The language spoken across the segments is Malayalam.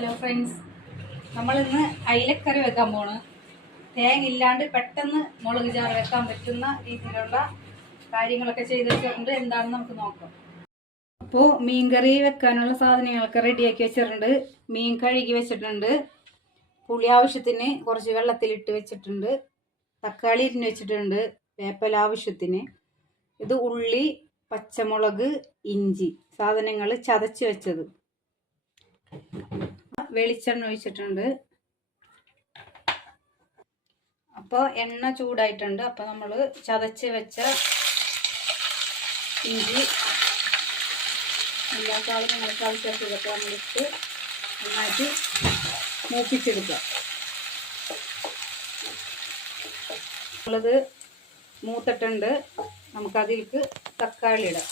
ഹലോ ഫ്രണ്ട്സ് നമ്മളിന്ന് അയിലക്കറി വെക്കാൻ പോണ്. തേങ്ങ ഇല്ലാണ്ട് പെട്ടെന്ന് മുളക് ചാറ് വെക്കാൻ പറ്റുന്ന രീതിയിലുള്ള കാര്യങ്ങളൊക്കെ ചെയ്ത് വെച്ചിട്ടുണ്ട്. എന്താണെന്ന് നമുക്ക് നോക്കാം. അപ്പോൾ മീൻകറി വെക്കാനുള്ള സാധനങ്ങളൊക്കെ റെഡിയാക്കി വെച്ചിട്ടുണ്ട്. മീൻ കഴുകി വെച്ചിട്ടുണ്ട്. പുളി ആവശ്യത്തിന് കുറച്ച് വെള്ളത്തിലിട്ട് വെച്ചിട്ടുണ്ട്. തക്കാളി ഇരിഞ്ഞ് വെച്ചിട്ടുണ്ട് വേപ്പല ആവശ്യത്തിന്. ഇത് ഉള്ളി പച്ചമുളക് ഇഞ്ചി സാധനങ്ങൾ ചതച്ച് വെച്ചത്. വെളിച്ചെണ്ണ ഒഴിച്ചിട്ടുണ്ട്. അപ്പോൾ എണ്ണ ചൂടായിട്ടുണ്ട്. അപ്പോൾ നമ്മൾ ചതച്ച് വെച്ച ഇഞ്ചി സാധനങ്ങളും ചതച്ചൊക്കെ ഇതൊക്കെ നമ്മളിട്ട് നന്നായിട്ട് മൂപ്പിച്ചെടുക്കുക. നമ്മളത് മൂത്തിട്ടുണ്ട്. നമുക്കതിലേക്ക് തക്കാളി ഇടാം.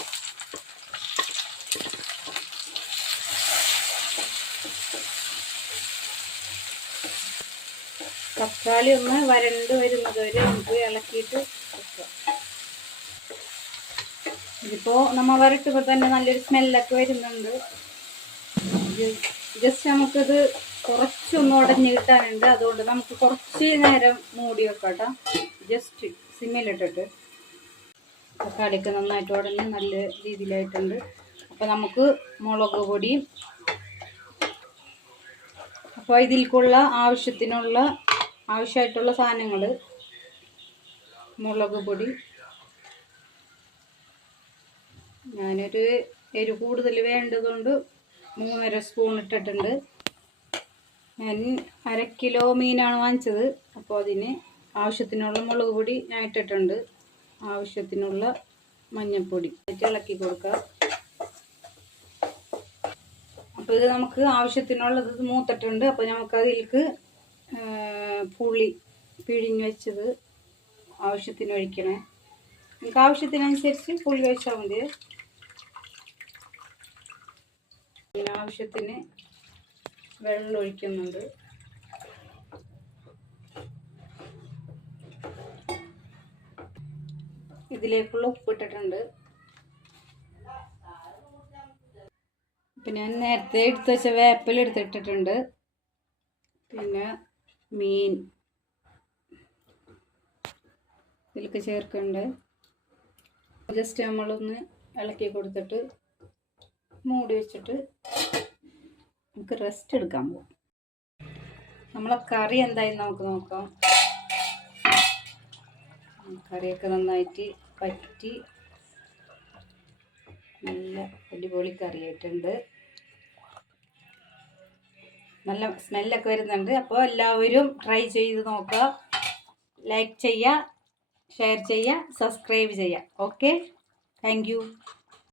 തക്കാളി ഒന്ന് വരണ്ട് വരുന്നത് വരെ നമുക്ക് ഇളക്കിയിട്ട് വെക്കാം ഇതിപ്പോ നമ്മ വരട്ടുമ്പോൾ തന്നെ നല്ലൊരു സ്മെല്ലൊക്കെ വരുന്നുണ്ട്. ജസ്റ്റ് നമുക്കിത് കുറച്ചൊന്ന് ഉടഞ്ഞു കിട്ടാനുണ്ട്. അതുകൊണ്ട് നമുക്ക് കുറച്ച് നേരം മൂടി വെക്കാം ജസ്റ്റ് സിമ്മിലിട്ടിട്ട്. തക്കാളിയൊക്കെ നന്നായിട്ട് ഉടഞ്ഞ് നല്ല രീതിയിലായിട്ടുണ്ട്. അപ്പോൾ നമുക്ക് മുളക് പൊടിയും അപ്പോൾ ഇതിൽക്കുള്ള ആവശ്യത്തിനുള്ള ആവശ്യമായിട്ടുള്ള സാധനങ്ങൾ മുളക് പൊടി. ഞാനൊരു എരി കൂടുതൽ വേണ്ടതുകൊണ്ട് മൂന്നര സ്പൂൺ ഇട്ടിട്ടുണ്ട്. ഞാൻ അര കിലോ മീനാണ് വാങ്ങിച്ചത്. അപ്പോൾ അതിന് ആവശ്യത്തിനുള്ള മുളക് പൊടി ഞാൻ ഇട്ടിട്ടുണ്ട്. ആവശ്യത്തിനുള്ള മഞ്ഞൾപ്പൊടി. ഇളക്കി കൊടുക്കുക അപ്പോൾ ഇത് നമുക്ക് ആവശ്യത്തിനുള്ളത് മൂത്തിട്ടുണ്ട്. അപ്പോൾ നമുക്ക് അതിലേക്ക് പുളി പിഴിഞ്ഞ് വെച്ചത് ആവശ്യത്തിന് ഒഴിക്കണേ. നിങ്ങൾക്ക് ആവശ്യത്തിനനുസരിച്ച് പുളി ഒഴിച്ചാൽ മതി. പിന്നെ ആവശ്യത്തിന് വെള്ളം ഒഴിക്കുന്നുണ്ട്. ഇതിലേക്കുള്ള ഉപ്പിട്ടിട്ടുണ്ട് പിന്നെ ഞാൻ നേരത്തെ എടുത്ത് വെച്ച വേപ്പില എടുത്തിട്ടിട്ടുണ്ട്. പിന്നെ മീൻ ഇതിലേക്ക് ചേർക്കുന്നുണ്ട് ജസ്റ്റ് നമ്മളൊന്ന് ഇളക്കി കൊടുത്തിട്ട് മൂടി വെച്ചിട്ട് നമുക്ക് റെസ്റ്റ് എടുക്കാൻ പോകും നമ്മളെ കറി എന്തായി നമുക്ക് നോക്കാം. കറിയൊക്കെ നന്നായിട്ട് പറ്റി. നല്ല അടിപൊളി കറിയായിട്ടുണ്ട്. നല്ല സ്മെല്ലൊക്കെ വരുന്നുണ്ട്. അപ്പോൾ എല്ലാവരും ട്രൈ ചെയ്ത് നോക്കുക. ലൈക്ക് ചെയ്യുക ഷെയർ ചെയ്യുക സബ്സ്ക്രൈബ് ചെയ്യുക. ഓക്കെ? താങ്ക്